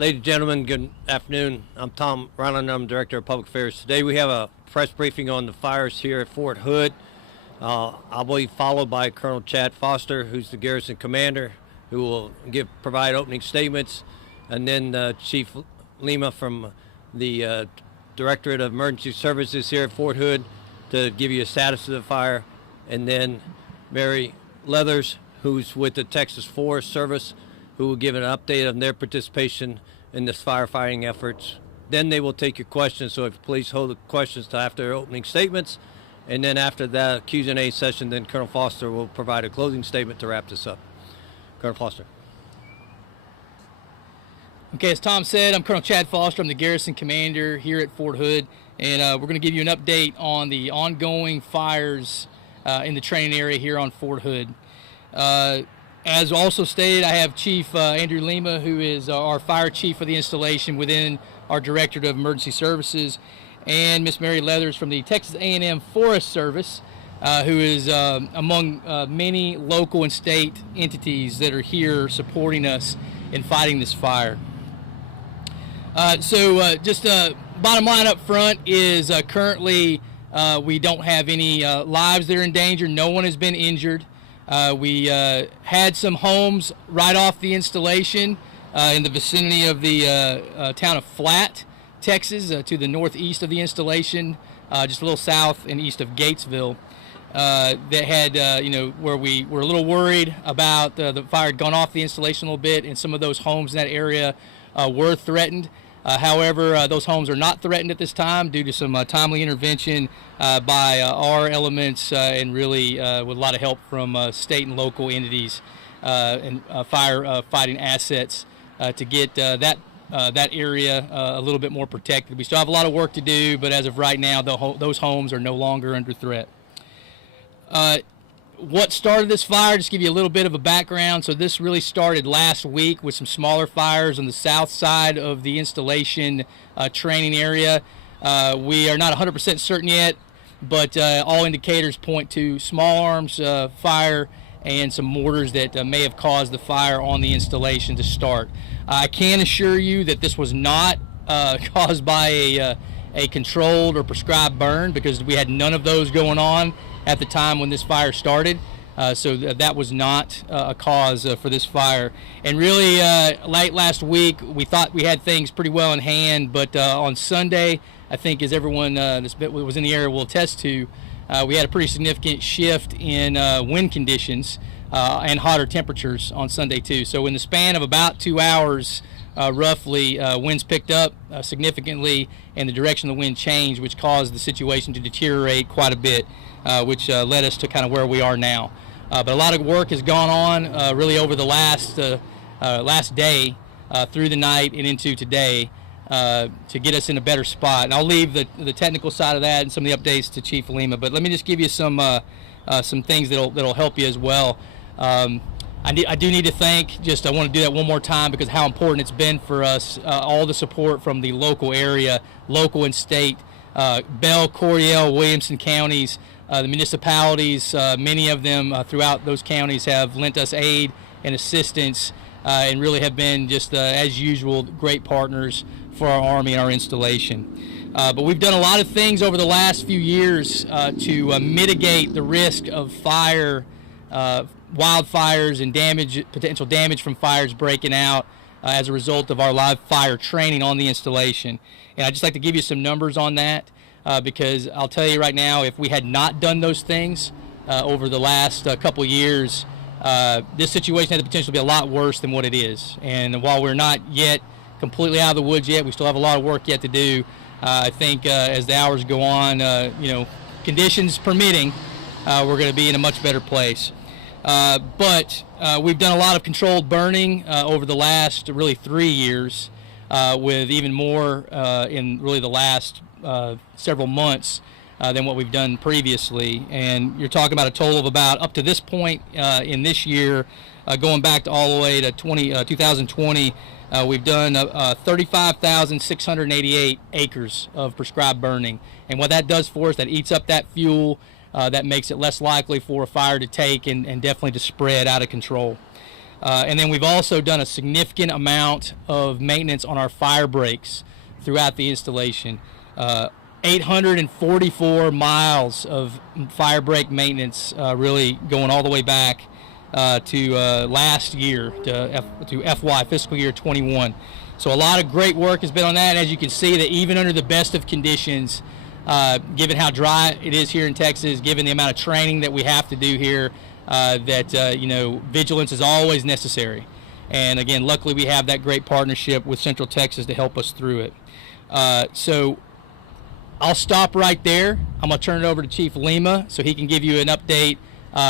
Ladies and gentlemen, good afternoon. I'm Tom Ryland. I'm Director of Public Affairs. Today we have a press briefing on the fires here at Fort Hood. I'll be followed by Colonel Chad Foster, who's the Garrison commander, who will provide opening statements, and then Chief Lima from the Directorate of Emergency Services here at Fort Hood to give you a status of the fire, and then Mary Leathers, who's with the Texas Forest Service, who will give an update on their participation in this firefighting efforts. Then they will take your questions, so if you please hold the questions till after their opening statements. And then after that Q&A session, then Colonel Foster will provide a closing statement to wrap this up. Colonel Foster. Okay, as Tom said, I'm Colonel Chad Foster. I'm the Garrison commander here at Fort Hood, and we're going to give you an update on the ongoing fires in the training area here on Fort Hood. As also stated, I have Chief Andrew Lima, who is our fire chief for the installation within our Directorate of Emergency Services, and Miss Mary Leathers from the Texas A&M Forest Service, who is among many local and state entities that are here supporting us in fighting this fire. Just bottom line up front is currently we don't have any lives that are in danger. No one has been injured. We had some homes right off the installation in the vicinity of the town of Flat, Texas, to the northeast of the installation, just a little south and east of Gatesville, that had, where we were a little worried about the fire had gone off the installation a little bit, and some of those homes in that area were threatened. However, those homes are not threatened at this time due to some timely intervention by our elements and really with a lot of help from state and local entities and fire fighting assets to get that area a little bit more protected. We still have a lot of work to do, but as of right now, those homes are no longer under threat. What started this fire, just to give you a little bit of a background. So this really started last week with some smaller fires on the south side of the installation training area. We are not 100% certain yet, but all indicators point to small arms fire and some mortars that may have caused the fire on the installation to start. I can assure you that this was not caused by a controlled or prescribed burn, because we had none of those going on at the time when this fire started. So that was not a cause for this fire. And really, late last week, we thought we had things pretty well in hand, but on Sunday, I think as everyone that was in the area will attest to, we had a pretty significant shift in wind conditions and hotter temperatures on Sunday too. So in the span of about 2 hours, roughly, winds picked up significantly and the direction of the wind changed, which caused the situation to deteriorate quite a bit, which led us to kind of where we are now. But a lot of work has gone on really over the last day through the night and into today to get us in a better spot. And I'll leave the technical side of that and some of the updates to Chief Lima, but let me just give you some things that'll help you as well. I do need to thank, I want to do that one more time because how important it's been for us, all the support from the local area, local and state, Bell, Coryell, Williamson counties, the municipalities, many of them throughout those counties have lent us aid and assistance and really have been just, as usual, great partners for our Army and our installation. But we've done a lot of things over the last few years to mitigate the risk of fire, wildfires and potential damage from fires breaking out as a result of our live fire training on the installation. And I'd just like to give you some numbers on that because I'll tell you right now, if we had not done those things over the last couple years, this situation had the potential to be a lot worse than what it is. And while we're not yet completely out of the woods yet, we still have a lot of work yet to do. I think as the hours go on, conditions permitting, we're going to be in a much better place. But we've done a lot of controlled burning over the last really 3 years, with even more in really the last several months than what we've done previously. And you're talking about a total of about, up to this point in this year, going back to all the way to 2020, we've done 35,688 acres of prescribed burning. And what that does for us, that eats up that fuel, that makes it less likely for a fire to take and definitely to spread out of control. And then we've also done a significant amount of maintenance on our fire breaks throughout the installation. 844 miles of fire break maintenance, really going all the way back to last year, to FY, fiscal year 21. So a lot of great work has been on that. And as you can see, that even under the best of conditions, given how dry it is here in Texas, given the amount of training that we have to do here, vigilance is always necessary. And again, luckily we have that great partnership with Central Texas to help us through it. So I'll stop right there. I'm going to turn it over to Chief Lima so he can give you an update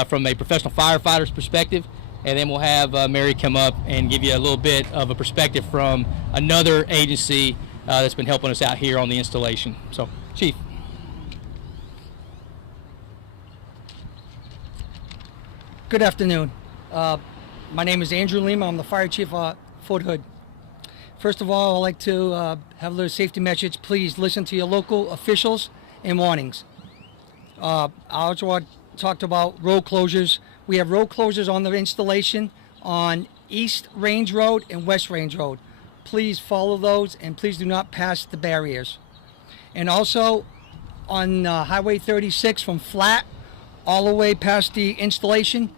from a professional firefighter's perspective, and then we'll have Mary come up and give you a little bit of a perspective from another agency that's been helping us out here on the installation. So, Chief. Good afternoon. My name is Andrew Lima. I'm the fire chief at Fort Hood. First of all, I'd like to have a little safety message. Please listen to your local officials and warnings. I also want to talk about road closures. We have road closures on the installation on East Range Road and West Range Road. Please follow those and please do not pass the barriers. And also on Highway 36 from Flat all the way past the installation,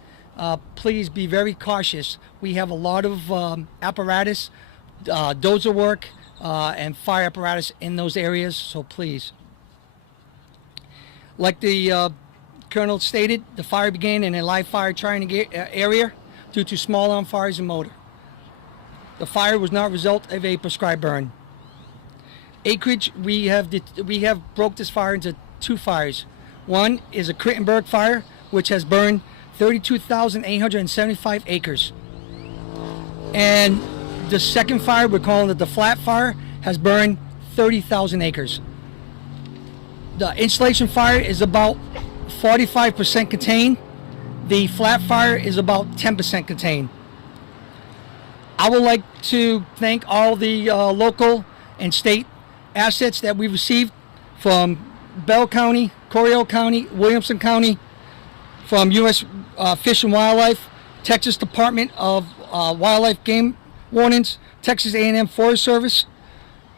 please be very cautious. We have a lot of apparatus, dozer work, and fire apparatus in those areas, so please. Like the Colonel stated, the fire began in a live fire trying area due to small arm fires and motor. The fire was not a result of a prescribed burn. Acreage, we have broke this fire into two fires. One is a Crittenburg fire, which has burned 32,875 acres. And the second fire, we're calling it the Flat Fire, has burned 30,000 acres. The installation fire is about 45% contained. The Flat Fire is about 10% contained. I would like to thank all the local and state assets that we received from Bell County, Coryell County, Williamson County, from U.S. Fish and Wildlife, Texas Department of Wildlife Game Wardens, Texas A&M Forest Service,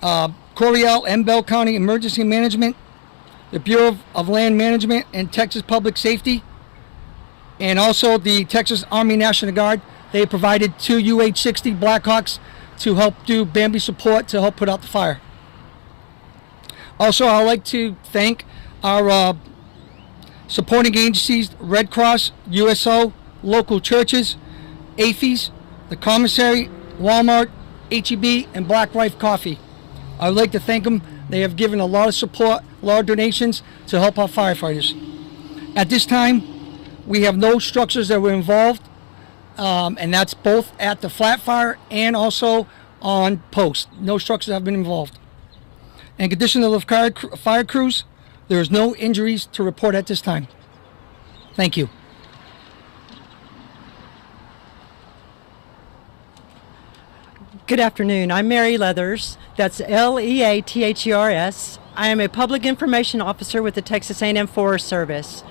Coryell and Bell County Emergency Management, the Bureau of Land Management and Texas Public Safety, and also the Texas Army National Guard. They provided 2 UH-60 Blackhawks to help do Bambi support to help put out the fire. Also, I'd like to thank our supporting agencies, Red Cross, USO, local churches, AFES, the commissary, Walmart, HEB, and Black Life Coffee. I would like to thank them. They have given a lot of support, a lot of donations to help our firefighters. At this time, we have no structures that were involved, and that's both at the Flat Fire and also on post. No structures have been involved. In condition of the fire crews, there is no injuries to report at this time. Thank you. Good afternoon. I'm Mary Leathers. That's Leathers. I am a public information officer with the Texas A&M Forest Service.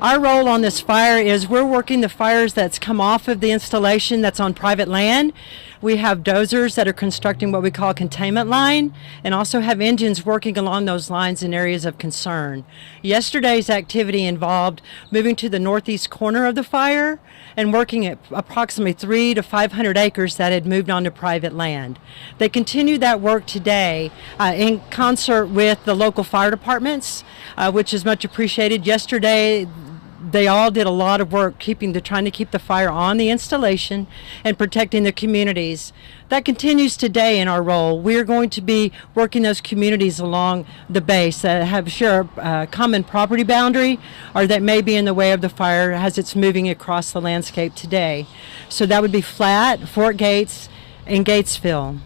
Our role on this fire is we're working the fires that's come off of the installation that's on private land. We have dozers that are constructing what we call a containment line, and also have engines working along those lines in areas of concern. Yesterday's activity involved moving to the northeast corner of the fire and working at approximately 300 to 500 acres that had moved onto private land. They continue that work today in concert with the local fire departments, which is much appreciated. Yesterday, they all did a lot of work trying to keep the fire on the installation and protecting the communities. That continues today in our role. We're going to be working those communities along the base that share a common property boundary or that may be in the way of the fire as it's moving across the landscape today. So that would be Flat, Fort Gates, and Gatesville.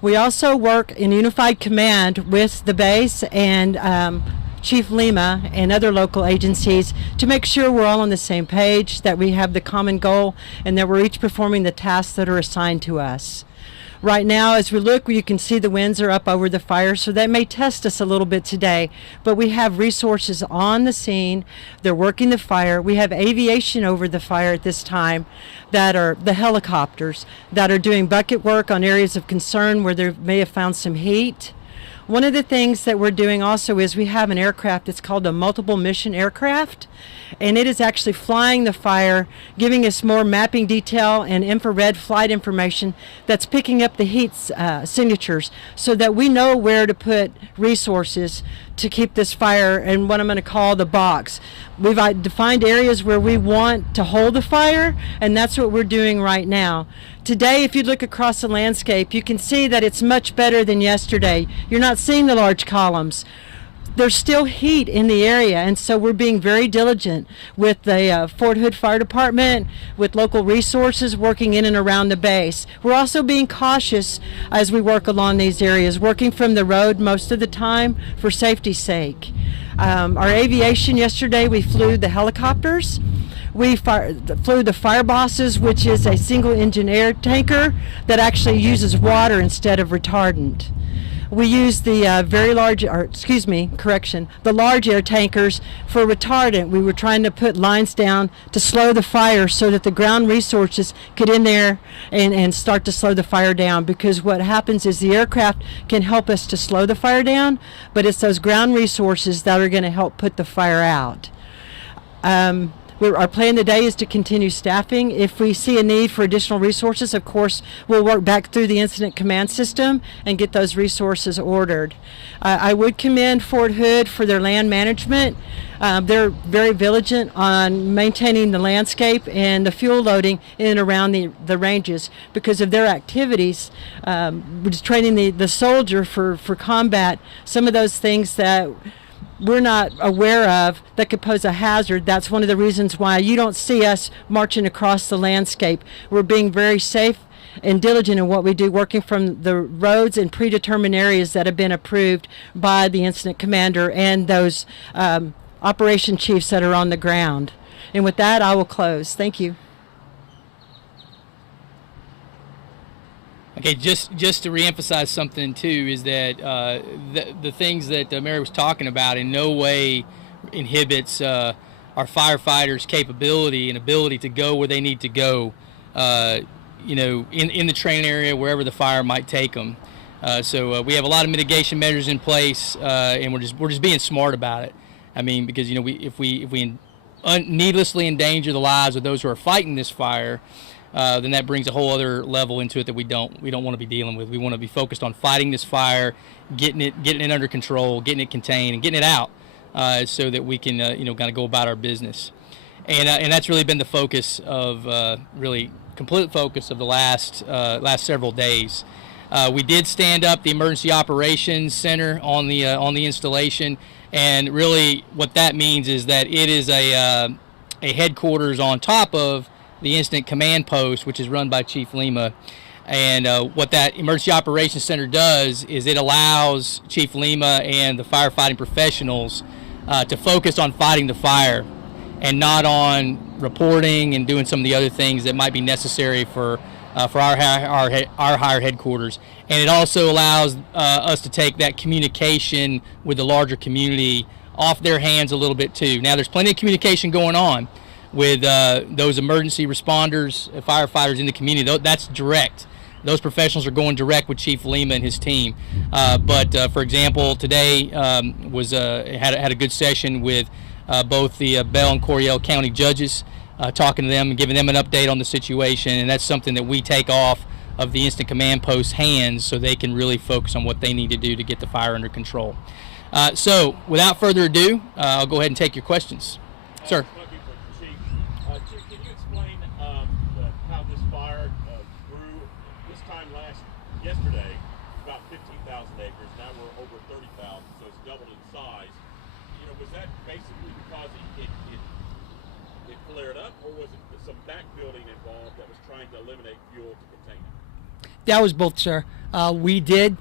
We also work in unified command with the base and Chief Lima and other local agencies to make sure we're all on the same page, that we have the common goal, and that we're each performing the tasks that are assigned to us. Right now, as we look, you can see the winds are up over the fire, so that may test us a little bit today. But we have resources on the scene. They're working the fire. We have aviation over the fire at this time, that are the helicopters that are doing bucket work on areas of concern where they may have found some heat. One of the things that we're doing also is we have an aircraft that's called a multiple mission aircraft, and it is actually flying the fire, giving us more mapping detail and infrared flight information that's picking up the heat signatures so that we know where to put resources to keep this fire in what I'm going to call the box. We've defined areas where we want to hold the fire, and that's what we're doing right now. Today, if you look across the landscape, you can see that it's much better than yesterday. You're not seeing the large columns. There's still heat in the area, and so we're being very diligent with the Fort Hood Fire Department, with local resources working in and around the base. We're also being cautious as we work along these areas, working from the road most of the time for safety's sake. Our aviation yesterday, we flew the helicopters. We flew the fire bosses, which is a single engine air tanker that actually uses water instead of retardant. We used the the large air tankers for retardant. We were trying to put lines down to slow the fire so that the ground resources could in there and start to slow the fire down, because what happens is the aircraft can help us to slow the fire down, but it's those ground resources that are going to help put the fire out. Our plan today is to continue staffing. If we see a need for additional resources, of course, we'll work back through the incident command system and get those resources ordered. I would commend Fort Hood for their land management. They're very vigilant on maintaining the landscape and the fuel loading in and around the ranges because of their activities, just training the soldier for combat. Some of those things that we're not aware of that could pose a hazard. That's one of the reasons why you don't see us marching across the landscape. We're being very safe and diligent in what we do, working from the roads and predetermined areas that have been approved by the incident commander and those operation chiefs that are on the ground. And with that, I will close. Thank you. Okay, just to reemphasize something too is that the things that Mary was talking about in no way inhibits our firefighters' capability and ability to go where they need to go, in the training area, wherever the fire might take them. So we have a lot of mitigation measures in place, and we're just being smart about it. I mean, because if we needlessly endanger the lives of those who are fighting this fire, then that brings a whole other level into it that we don't want to be dealing with. We want to be focused on fighting this fire, getting it under control, getting it contained, and getting it out, so that we can kind of go about our business. And that's really been the focus of really complete focus of the last several days. We did stand up the Emergency Operations Center on the installation, and really what that means is that it is a headquarters on top of the Incident Command Post, which is run by Chief Lima. And what that Emergency Operations Center does is it allows Chief Lima and the firefighting professionals to focus on fighting the fire and not on reporting and doing some of the other things that might be necessary for our higher headquarters. And it also allows us to take that communication with the larger community off their hands a little bit too. Now, there's plenty of communication going on with those emergency responders, firefighters in the community. That's direct. Those professionals are going direct with Chief Lima and his team. But for example, today had a good session with both the Bell and Coryell County judges, talking to them and giving them an update on the situation. And that's something that we take off of the Instant Command Post's hands so they can really focus on what they need to do to get the fire under control. So without further ado, I'll go ahead and take your questions. Sir. Chief, can you explain how this fire grew? This time yesterday, about 15,000 acres. Now we're over 30,000, so it's doubled in size. Was that basically because it flared up, or was it some backbuilding involved that was trying to eliminate fuel to contain it? That was both, sir. We did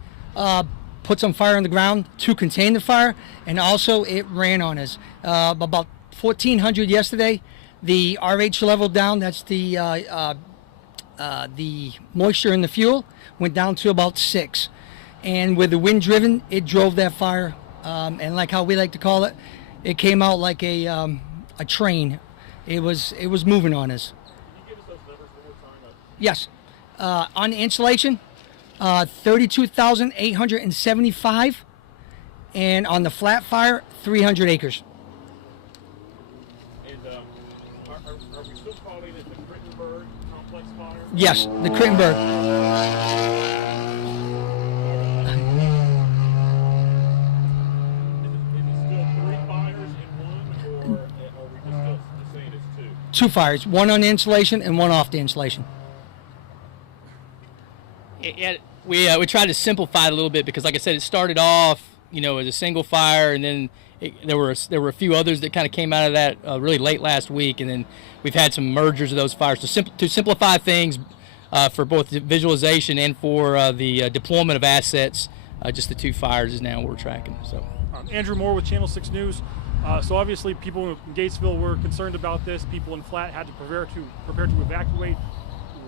put some fire on the ground to contain the fire, and also it ran on us. About 1,400 yesterday. The RH leveled down. That's the the moisture in the fuel went down to about 6. And with the wind driven, it drove that fire. And like how we like to call it, it came out like a train. It was moving on us. Can you give us those numbers one more time? Yes. On the insulation, 32,875. And on the flat fire, 300 acres. And are we still calling it the Crittenburg Complex Fire? Yes, the Crittenburg. Is it still 3 fires in one, or are we just still saying it's 2? 2 fires, one on the insulation and one off the insulation. We tried to simplify it a little bit because, like I said, it started off, as a single fire, and then there were a few others that kind of came out of that really late last week, and then we've had some mergers of those fires to simplify things for both the visualization and for the deployment of assets. Just the 2 fires is now what we're tracking. So, Andrew Moore with Channel 6 News. So obviously, people in Gatesville were concerned about this. People in Flat had to prepare to evacuate.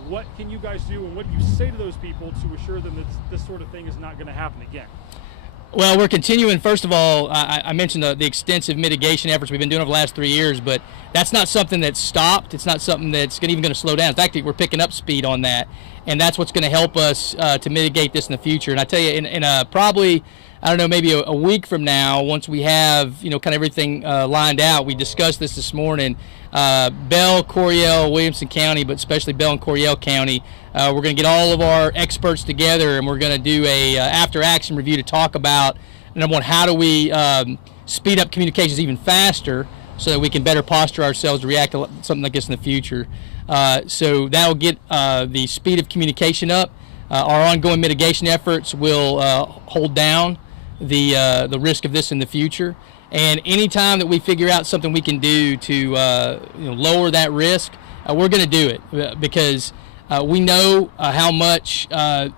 What can you guys do, and what do you say to those people to assure them that this sort of thing is not going to happen again? Well, we're continuing. First of all, I mentioned the extensive mitigation efforts we've been doing over the last 3 years, but that's not something that's stopped. It's not something that's even going to slow down. In fact, we're picking up speed on that, and that's what's going to help us to mitigate this in the future. And I tell you, in probably, I don't know, maybe a week from now, once we have kind of everything lined out, we discussed this morning. Bell, Coryell, Williamson County, but especially Bell and Coryell County. We're going to get all of our experts together, and we're going to do a after-action review to talk about, number one, how do we speed up communications even faster so that we can better posture ourselves to react to something like this in the future. So that will get the speed of communication up. Our ongoing mitigation efforts will hold down the risk of this in the future. And anytime that we figure out something we can do to lower that risk, we're going to do it because we know how much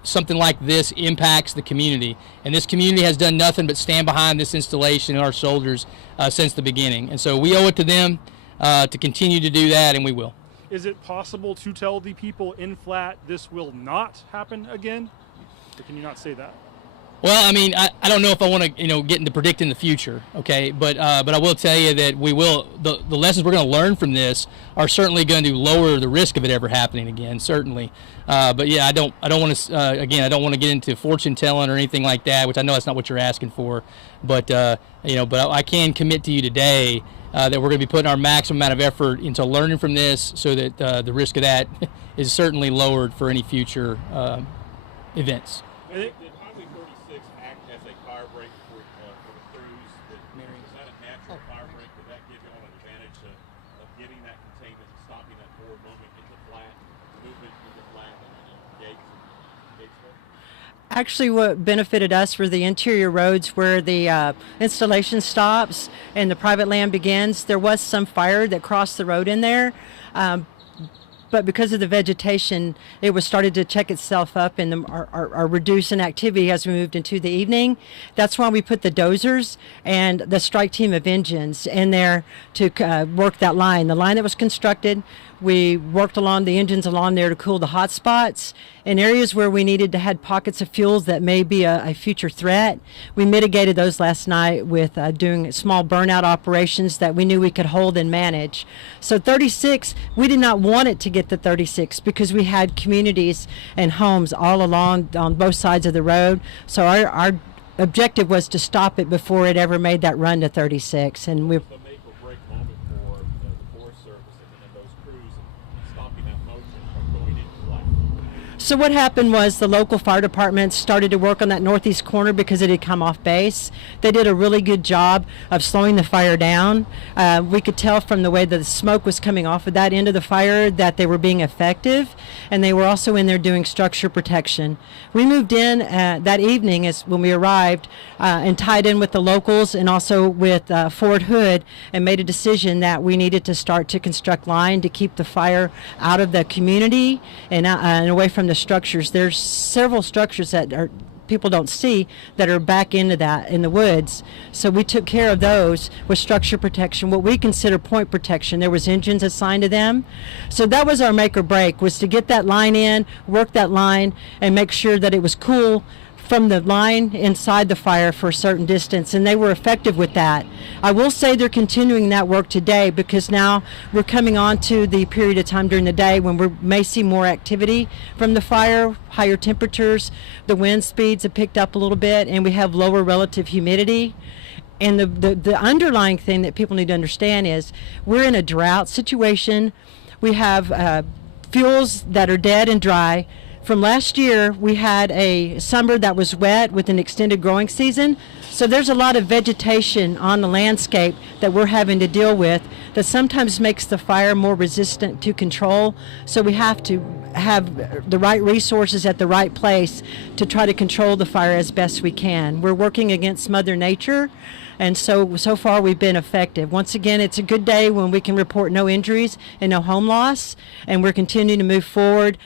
something like this impacts the community. And this community has done nothing but stand behind this installation and our soldiers since the beginning. And so we owe it to them to continue to do that, and we will. Is it possible to tell the people in Flat this will not happen again? Or can you not say that? Well, I mean, I don't know if I want to, get into predicting the future, okay? But I will tell you that we will. The lessons we're going to learn from this are certainly going to lower the risk of it ever happening again, certainly. But yeah, I don't want to. Again, I don't want to get into fortune telling or anything like that, which I know that's not what you're asking for. But but I can commit to you today that we're going to be putting our maximum amount of effort into learning from this, so that the risk of that is certainly lowered for any future events. Did Highway 36 act as a fire break for the crews? Is that a natural fire break? Did that give you all an advantage of getting that containment, stopping that forward movement into Flat, movement into Flat and Gatesville? Actually, what benefited us were the interior roads where the installation stops and the private land begins. There was some fire that crossed the road in there. But because of the vegetation, it was started to check itself up and our reduce in activity as we moved into the evening. That's why we put the dozers and the strike team of engines in there to work that line. The line that was constructed, we worked along the engines along there to cool the hot spots. In areas where we needed to had pockets of fuels that may be a future threat, we mitigated those last night with doing small burnout operations that we knew we could hold and manage. So 36, we did not want it to get to 36 because we had communities and homes all along on both sides of the road. So our objective was to stop it before it ever made that run to 36. And we. The make or break moment for the Forest Service and those crews stopping that motion from going into Flat. So what happened was the local fire department started to work on that northeast corner because it had come off base. They did a really good job of slowing the fire down. We could tell from the way that the smoke was coming off of that end of the fire that they were being effective, and they were also in there doing structure protection. We moved in that evening as when we arrived and tied in with the locals and also with Fort Hood and made a decision that we needed to start to construct line to keep the fire out of the community and away from the structures. There's several structures that are people don't see that are back into that in the woods. So we took care of those with structure protection, what we consider point protection. There was engines assigned to them. So that was our make or break, was to get that line in, work that line, and make sure that it was cool from the line inside the fire for a certain distance, and they were effective with that. I will say they're continuing that work today, because now we're coming on to the period of time during the day when we may see more activity from the fire, higher temperatures, the wind speeds have picked up a little bit, and we have lower relative humidity. And the underlying thing that people need to understand is we're in a drought situation. We have fuels that are dead and dry. From last year, we had a summer that was wet with an extended growing season. So there's a lot of vegetation on the landscape that we're having to deal with that sometimes makes the fire more resistant to control. So we have to have the right resources at the right place to try to control the fire as best we can. We're working against Mother Nature, and so far we've been effective. Once again, it's a good day when we can report no injuries and no home loss, and we're continuing to move forward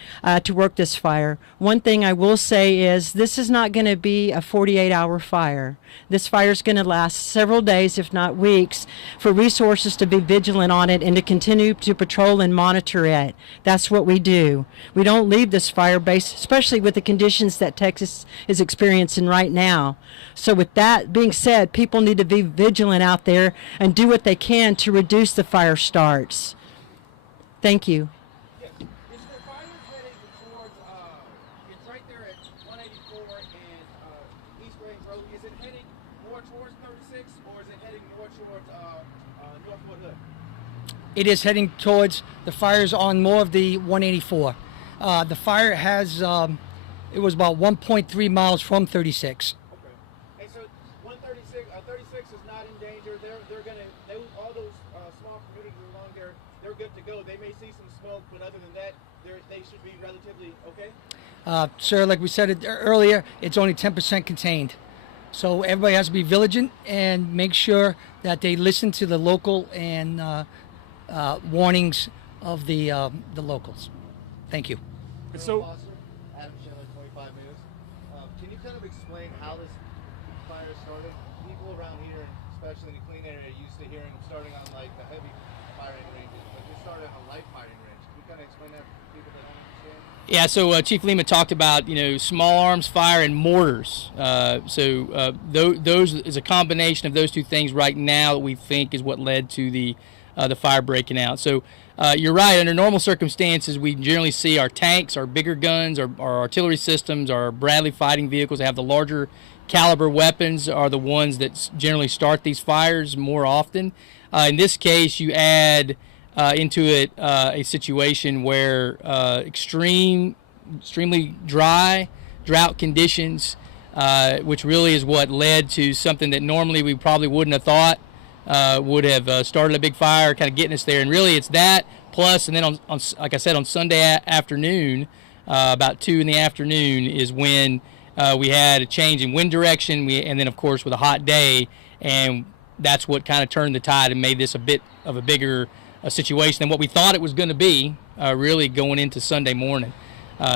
to work this fire. One thing I will say is this is not going to be a 48-hour fire. This fire is going to last several days, if not weeks, for resources to be vigilant on it and to continue to patrol and monitor it. That's what we do. We don't leave this fire base, especially with the conditions that Texas is experiencing right now. So with that being said, people need to be vigilant out there and do what they can to reduce the fire starts. Thank you. Is the fire heading towards, it's right there at 184 and East Range Road. Is it heading more towards 36, or is it heading more towards Northwood Hood? It is heading towards, the fire's on more of the 184. The fire has, it was about 1.3 miles from 36. Okay. And so 36 is not in danger. They're gonna, all those small communities along there, they're good to go. They may see some smoke, but other than that, they should be relatively okay. Sir, like we said earlier, it's only 10% contained. So everybody has to be vigilant and make sure that they listen to the local and warnings of the locals. Thank you. And so, Adam Schindler, 25 News. Can you kind of explain how this fire started? People around here, especially in the clean area, used to hearing them starting on like the heavy firing ranges, but this started on a light firing range. Can you kind of explain that for people that don't understand? Yeah, so Chief Lima talked about, small arms fire and mortars. Those is a combination of those two things right now that we think is what led to the fire breaking out. So you're right. Under normal circumstances, we generally see our tanks, our bigger guns, our artillery systems, our Bradley fighting vehicles that have the larger caliber weapons are the ones that generally start these fires more often. In this case, you add into it a situation where extremely drought conditions, which really is what led to something that normally we probably wouldn't have thought would have started a big fire, kind of getting us there. And really it's that plus, and then on like I said, on Sunday afternoon, about 2 in the afternoon is when we had a change in wind direction, and then of course with a hot day, and that's what kind of turned the tide and made this a bit of a bigger situation than what we thought it was going to be, really going into Sunday morning.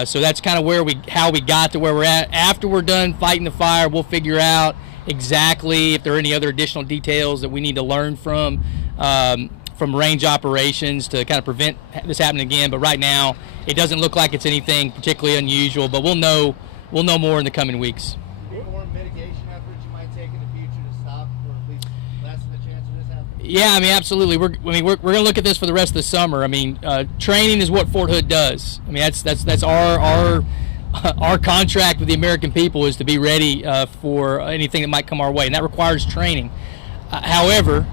So that's kind of how we got to where we're at. After we're done fighting the fire, we'll figure out exactly if there are any other additional details that we need to learn from range operations to kind of prevent this happening again. But right now, it doesn't look like it's anything particularly unusual. But we'll know more in the coming weeks. Any more mitigation efforts you might take in the future to stop or at least lessen the chance of this happening? Yeah, I mean, absolutely. We're going to look at this for the rest of the summer. I mean, training is what Fort Hood does. I mean, that's our contract with the American people is to be ready for anything that might come our way, and that requires training. However,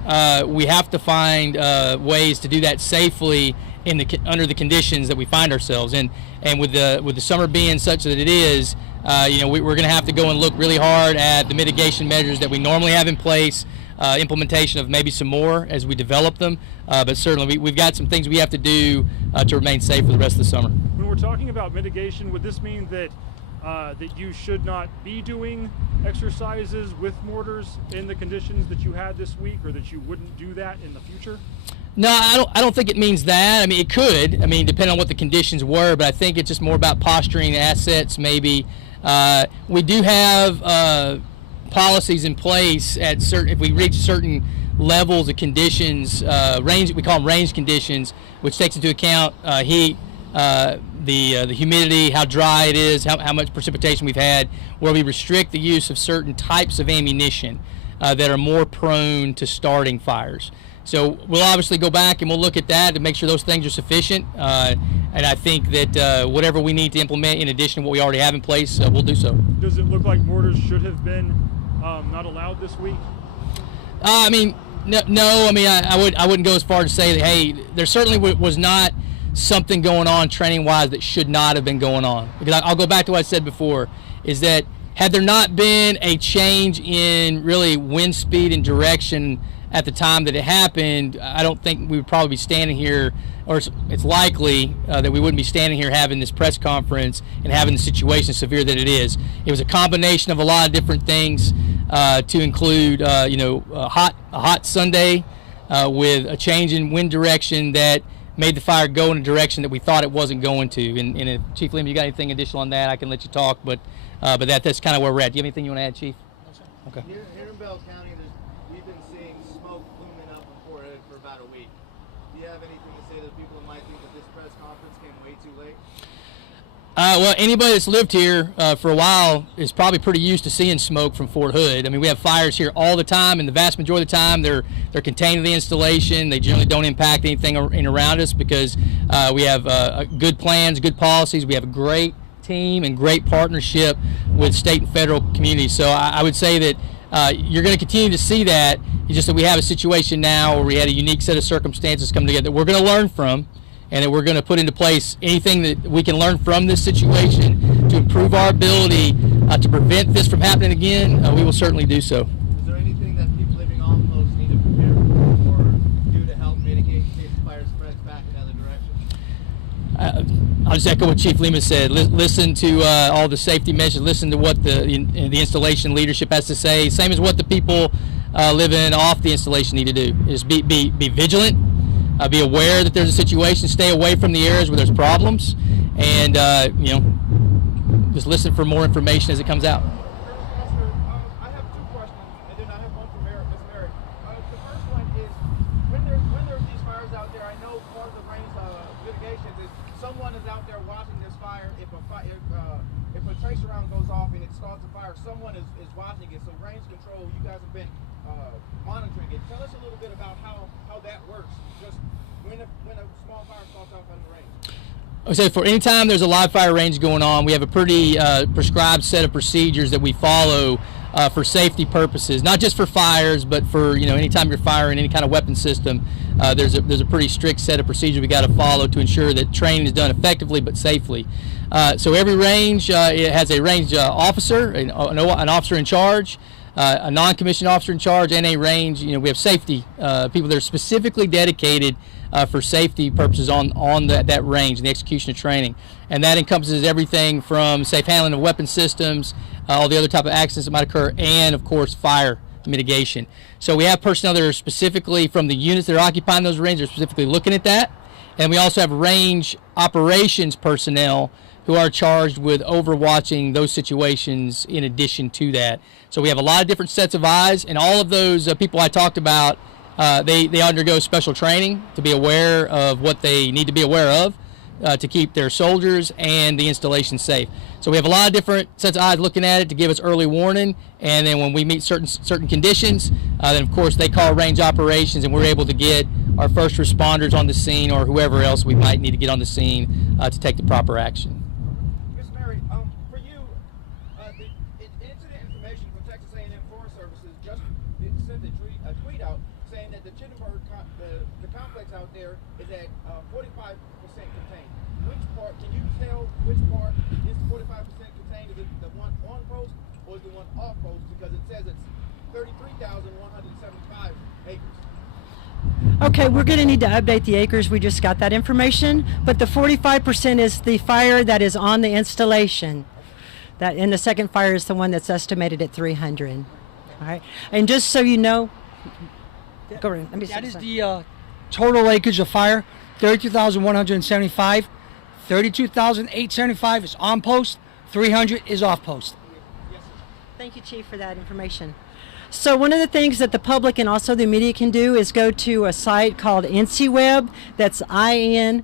we have to find ways to do that safely under the conditions that we find ourselves in. And with the summer being such that it is, we're going to have to go and look really hard at the mitigation measures that we normally have in place. Implementation of maybe some more as we develop them, but certainly we've got some things we have to do to remain safe for the rest of the summer. When we're talking about mitigation, would this mean that you should not be doing exercises with mortars in the conditions that you had this week, or that you wouldn't do that in the future? No, I don't think it means that. I mean, it could. I mean, depending on what the conditions were, but I think it's just more about posturing assets maybe We do have policies in place at certain, if we reach certain levels of conditions, range, we call them range conditions, which takes into account heat, the humidity, how dry it is, how much precipitation we've had, where we restrict the use of certain types of ammunition that are more prone to starting fires. So we'll obviously go back and we'll look at that to make sure those things are sufficient. And I think that whatever we need to implement in addition to what we already have in place, we'll do so. Does it look like mortars should have been not allowed this week? I mean, no. I mean, I wouldn't go as far to say that, hey, there certainly was not something going on training-wise that should not have been going on. Because I'll go back to what I said before, is that had there not been a change in really wind speed and direction at the time that it happened, I don't think we would probably be standing here, or it's likely that we wouldn't be standing here having this press conference and having the situation severe that it is. It was a combination of a lot of different things, to include, a hot Sunday with a change in wind direction that made the fire go in a direction that we thought it wasn't going to. And if Chief Lim, you got anything additional on that, I can let you talk. But that's kind of where we're at. Do you have anything you want to add, Chief? Okay. Here in Bell County, we've been seeing smoke looming up in Fort Hood for about a week. Do you have anything to say to people who might think that this press conference came way too late? Well, anybody that's lived here for a while is probably pretty used to seeing smoke from Fort Hood. I mean, we have fires here all the time, and the vast majority of the time they're contained to the installation. They generally don't impact anything around us because we have good plans, good policies. We have a great team and great partnership with state and federal communities. So I would say that you're going to continue to see that. It's just that we have a situation now where we had a unique set of circumstances come together that we're going to learn from, and that we're going to put into place anything that we can learn from this situation to improve our ability to prevent this from happening again. We will certainly do so. Is there anything that people living off coast need to prepare for or do to help mitigate in case the fire spreads back in another direction? I'll just echo what Chief Lima said. Listen to all the safety measures. Listen to what the installation leadership has to say. Same as what the people living off the installation need to do. Is be vigilant. Be aware that there's a situation. Stay away from the areas where there's problems, and just listen for more information as it comes out. I have two questions, and then I have one for Ms. Mary. The first one is when there's these fires out there, I know part of the range litigations is someone is out there watching this fire. If a tracer round goes off and it starts a fire, someone is watching it. So range control, you guys have been monitoring it. Tell us a little bit about how that works. Just when a small fire starts off on the range. I would say for any time there's a live fire range going on, we have a pretty prescribed set of procedures that we follow for safety purposes, not just for fires, but for anytime you're firing any kind of weapon system. There's a pretty strict set of procedures we got to follow to ensure that training is done effectively but safely. So every range it has a range officer, an officer in charge, a non-commissioned officer in charge, and a range. We have safety people that are specifically dedicated for safety purposes on that range and the execution of training, and that encompasses everything from safe handling of weapon systems, all the other type of accidents that might occur, and of course fire mitigation. So we have personnel that are specifically from the units that are occupying those ranges, are specifically looking at that, and we also have range operations personnel who are charged with overwatching those situations in addition to that. So we have a lot of different sets of eyes, and all of those people I talked about, they undergo special training to be aware of what they need to be aware of to keep their soldiers and the installation safe. So we have a lot of different sets of eyes looking at it to give us early warning, and then when we meet certain conditions, then of course they call range operations, and we're able to get our first responders on the scene or whoever else we might need to get on the scene to take the proper action. Ms. Mary, for you, the incident information from Texas A&M Forest Service just sent a tweet out saying that the Crittenburg the complex out there is at 45% contained. Which part, can you tell which part is 45% contained? Is it the one on post or is the one off post? Because it says it's 33,175 acres. Okay, we're going to need to update the acres. We just got that information, but the 45% is the fire that is on the installation. And the second fire is the one that's estimated at 300. All right, and just so you know, go ahead. Let me that is the total acreage of fire, 32,175. 32,875 is on post. 300 is off post. Thank you, Chief, for that information. So one of the things that the public and also the media can do is go to a site called INCIWeb. That's INCIWEB.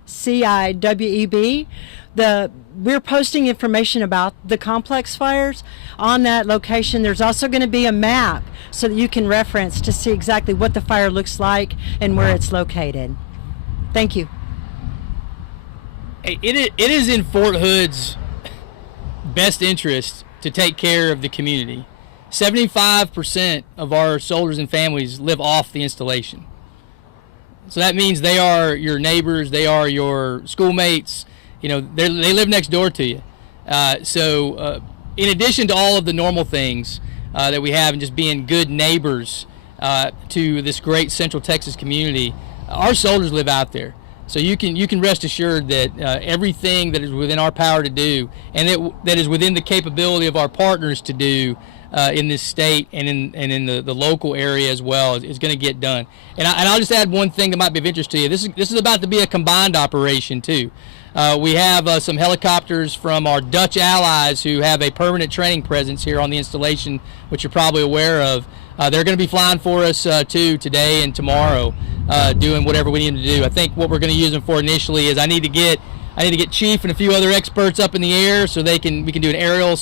We're posting information about the complex fires on that location. There's also going to be a map so that you can reference to see exactly what the fire looks like and where it's located. Thank you. It is in Fort Hood's best interest to take care of the community. 75% of our soldiers and families live off the installation. So that means they are your neighbors, they are your schoolmates, you know, they live next door to you. So in addition to all of the normal things that we have and just being good neighbors to this great Central Texas community, our soldiers live out there. So you can rest assured that everything that is within our power to do and that is within the capability of our partners to do in this state and in the local area as well is going to get done. And I'll just add one thing that might be of interest to you. This is about to be a combined operation too. We have some helicopters from our Dutch allies who have a permanent training presence here on the installation, which you're probably aware of. They're going to be flying for us too today and tomorrow, doing whatever we need them to do. I think what we're going to use them for initially is I need to get Chief and a few other experts up in the air so we can do an aerial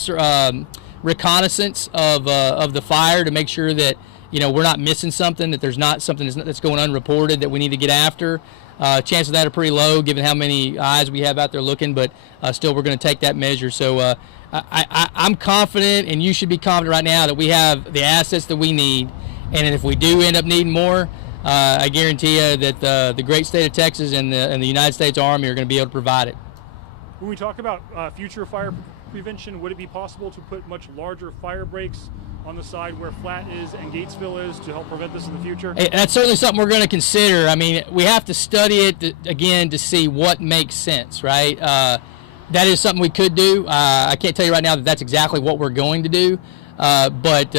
reconnaissance of the fire to make sure that, you know, we're not missing something, that there's not something that's going unreported that we need to get after. Chances of that are pretty low given how many eyes we have out there looking, but still we're going to take that measure. So I'm confident, and you should be confident right now, that we have the assets that we need, and if we do end up needing more, I guarantee you that the great state of Texas and the United States Army are going to be able to provide it. When we talk about future fire prevention, would it be possible to put much larger fire breaks on the side where Flat is and Gatesville is to help prevent this in the future? That's certainly something we're going to consider. I mean, we have to study it again to see what makes sense, right? That is something we could do. I can't tell you right now that that's exactly what we're going to do, but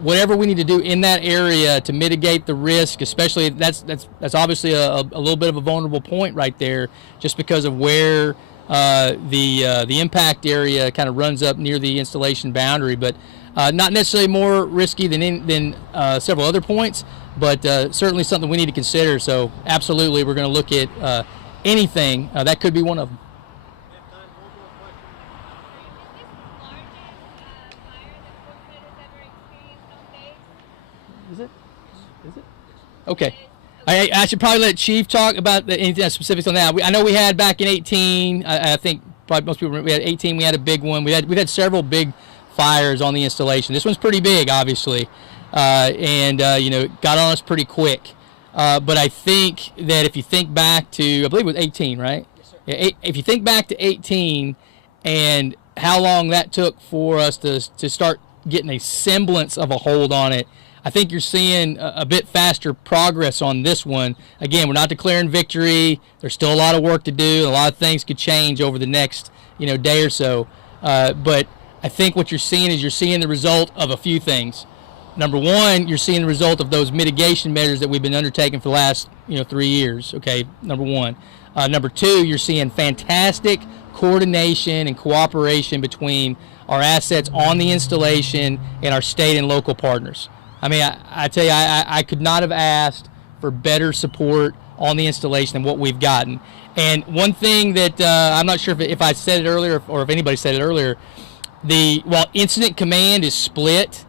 whatever we need to do in that area to mitigate the risk, especially that's obviously a little bit of a vulnerable point right there, just because of where the impact area kind of runs up near the installation boundary, but not necessarily more risky than several other points, but certainly something we need to consider. So absolutely, we're going to look at anything that could be one of them. Is it? Okay. I should probably let Chief talk about anything specifics on that. I know we had back in 18. I think probably most people remember, we had 18. We had a big one. We've had several big fires on the installation. This one's pretty big, obviously, and you know, got on us pretty quick. But I think that if you think back to, I believe it was 18, right? Yes, sir. Yeah, if you think back to 18 and how long that took for us to start getting a semblance of a hold on it, I think you're seeing a bit faster progress on this one. Again, we're not declaring victory. There's still a lot of work to do. A lot of things could change over the next, you know, day or so. But I think what you're seeing is the result of a few things. Number one, you're seeing the result of those mitigation measures that we've been undertaking for the last, 3 years. Okay, number one. Number two, you're seeing fantastic coordination and cooperation between our assets on the installation and our state and local partners. I mean, I tell you, I could not have asked for better support on the installation than what we've gotten. And one thing that I'm not sure if I said it earlier or if anybody said it earlier, while incident command is split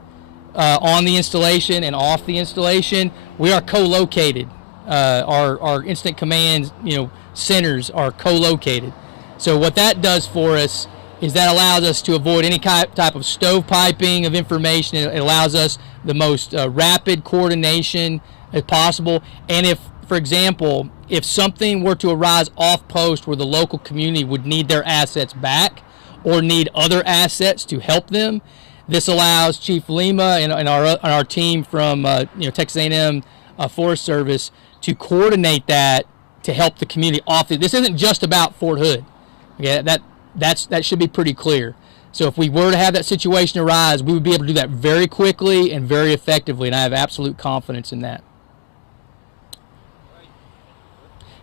on the installation and off the installation, we are co-located. Our incident command, centers are co-located. So what that does for us is that allows us to avoid any type of stovepiping of information. It allows us the most rapid coordination as possible. And if, for example, if something were to arise off post where the local community would need their assets back or need other assets to help them, this allows Chief Lima and our team from Texas A&M Forest Service to coordinate that to help the community off. This isn't just about Fort Hood. Okay, that should be pretty clear. So if we were to have that situation arise, we would be able to do that very quickly and very effectively, and I have absolute confidence in that.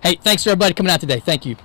Hey, thanks for everybody coming out today. Thank you.